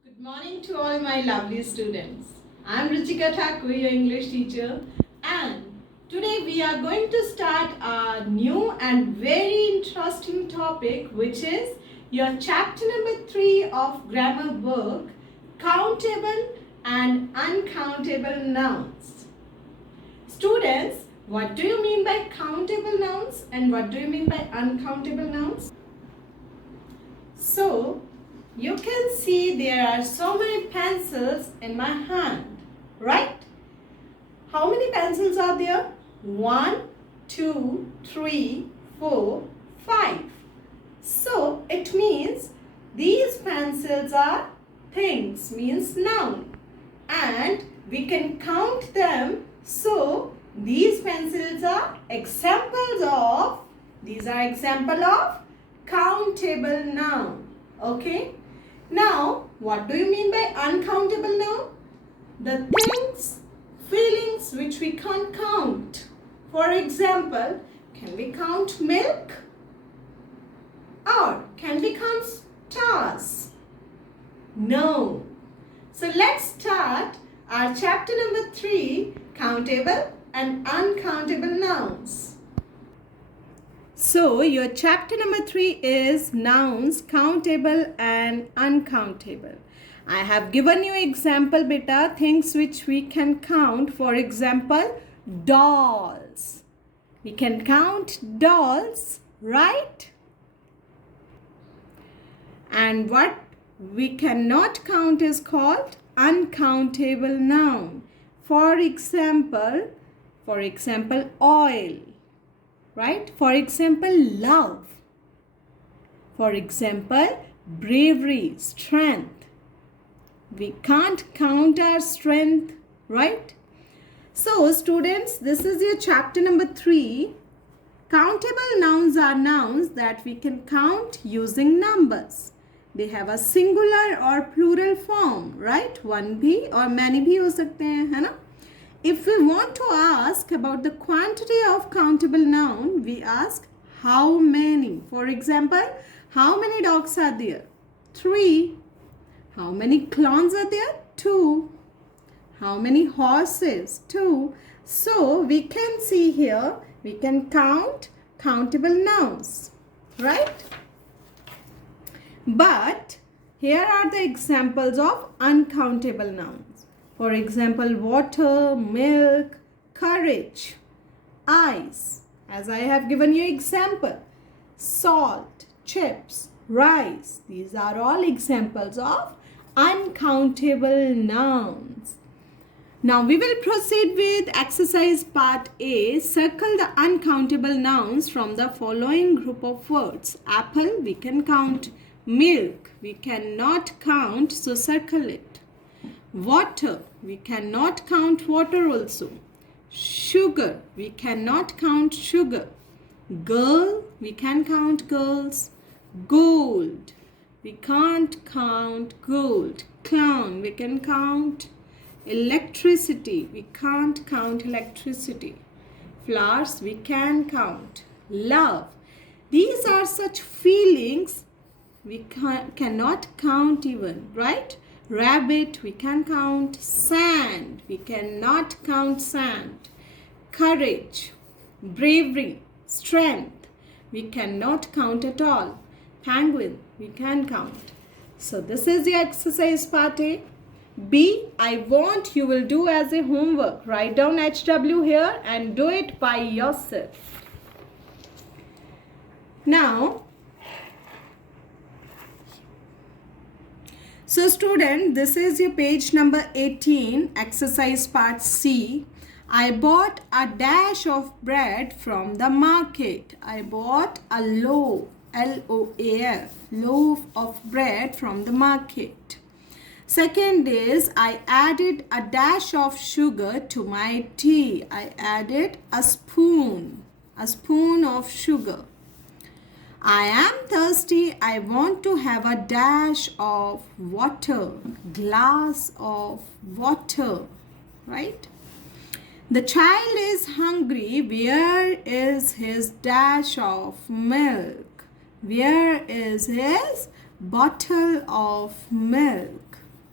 Good morning to all my lovely students. I am Ruchika Thakur, your English teacher, and today we are going to start a new and very interesting topic, which is your chapter number 3 of grammar book, Countable and Uncountable Nouns. Students, what do you mean by countable nouns and what do you mean by uncountable nouns? So, you can see there are so many pencils in my hand, right? How many pencils are there? 1, 2, 3, 4, 5. So, it means these pencils are things, means noun. And we can count them. So, these pencils are examples of, countable noun. Okay? Now, what do you mean by uncountable noun? The things, feelings which we can't count. For example, can we count milk? Or can we count stars? No. So let's start our chapter number 3, countable and uncountable nouns. So, your chapter number 3 is nouns, countable and uncountable. I have given you example beta, things which we can count. For example, dolls. We can count dolls, right? And what we cannot count is called uncountable noun. For example, oil. Right? For example, love. For example, bravery, strength. We can't count our strength, right? So, students, this is your chapter number 3. Countable nouns are nouns that we can count using numbers. They have a singular or plural form, right? One भी और many भी हो सकते हैं, है ना? If we want to ask about the quantity of countable noun, we ask how many. For example, how many dogs are there? 3. How many clowns are there? 2. How many horses? 2. So, we can see here, we can count countable nouns, right? But, here are the examples of uncountable nouns. For example, water, milk, courage, ice, as I have given you example, salt, chips, rice. These are all examples of uncountable nouns. Now we will proceed with exercise part A. Circle the uncountable nouns from the following group of words. Apple, we can count. Milk, we cannot count, so circle it. Water, we cannot count water also. Sugar, we cannot count sugar. Girl, we can count girls. Gold, we can't count gold. Clown, we can count. Electricity, we can't count electricity. Flowers, we can count. Love, these are such feelings we cannot count even, right? Rabbit, we can count. Sand, we cannot count sand. Courage, bravery, strength, we cannot count at all. Penguin, we can count. So this is the exercise part A. B, I want you will do as a homework. Write down HW here and do it by yourself. Now, so student, this is your page number 18, exercise part C. I bought a dash of bread from the market. I bought a loaf, L-O-A-F, loaf of bread from the market. Second is, I added a dash of sugar to my tea. I added a spoon of sugar. I am thirsty. I want to have a dash of water, glass of water, right? The child is hungry. Where is his dash of milk? Where is his bottle of milk?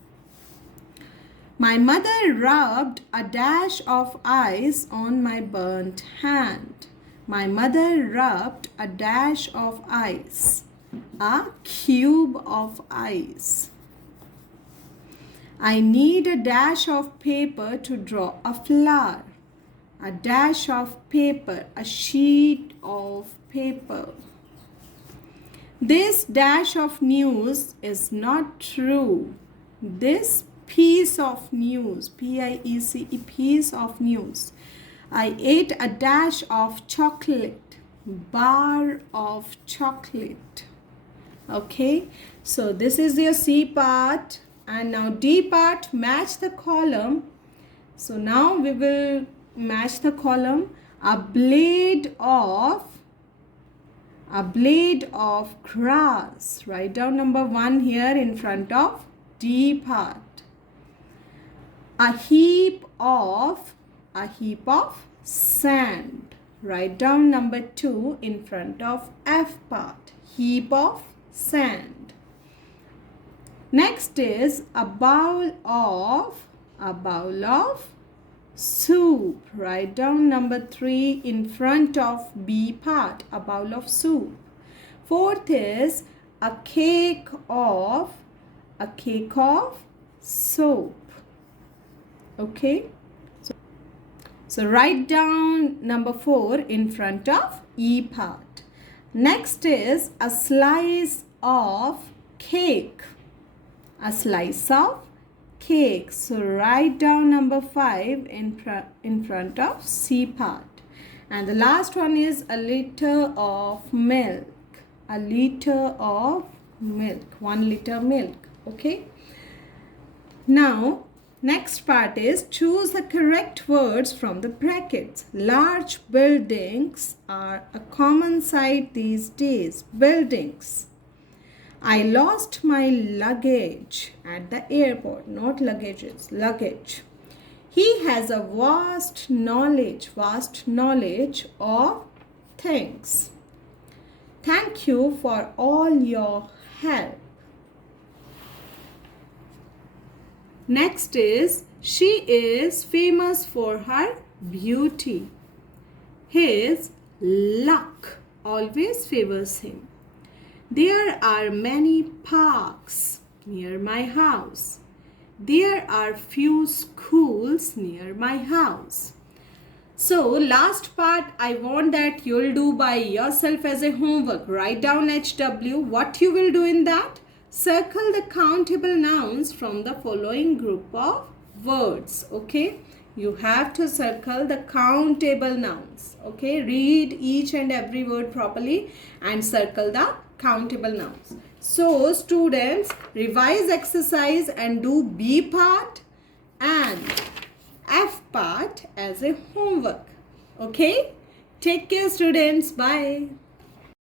My mother rubbed a dash of ice on my burnt hand. My mother rubbed a dash of ice, a cube of ice. I need a dash of paper to draw a flower. A dash of paper, a sheet of paper. This dash of news is not true. This piece of news, P-I-E-C-E, piece of news. I ate a dash of chocolate, bar of chocolate. Okay, so this is your C part, and now D part, match the column. So now we will match the column. A blade of grass. Write down number 1 here in front of D part. A heap of sand. Write down number 2 in front of F part. Heap of sand. Next is a bowl of soup. Write down number 3 in front of B part. A bowl of soup. Fourth is a cake of soap. Okay, so write down number 4 in front of E part. Next is a slice of cake. A slice of cake. So write down number 5 in front of C part. And the last one is a liter of milk. A liter of milk. 1 liter milk. Okay. Now, next part is choose the correct words from the brackets. Large buildings are a common sight these days. Buildings. I lost my luggage at the airport. Not luggages, luggage. He has a vast knowledge of things. Thank you for all your help. Next is, she is famous for her beauty. His luck always favors him. There are many parks near my house. There are few schools near my house. So last part I want that you'll do by yourself as a homework. Write down HW. What you will do in that? Circle the countable nouns from the following group of words. Okay. You have to circle the countable nouns. Okay. Read each and every word properly and circle the countable nouns. So students, revise exercise and do B part and F part as a homework. Okay. Take care students. Bye.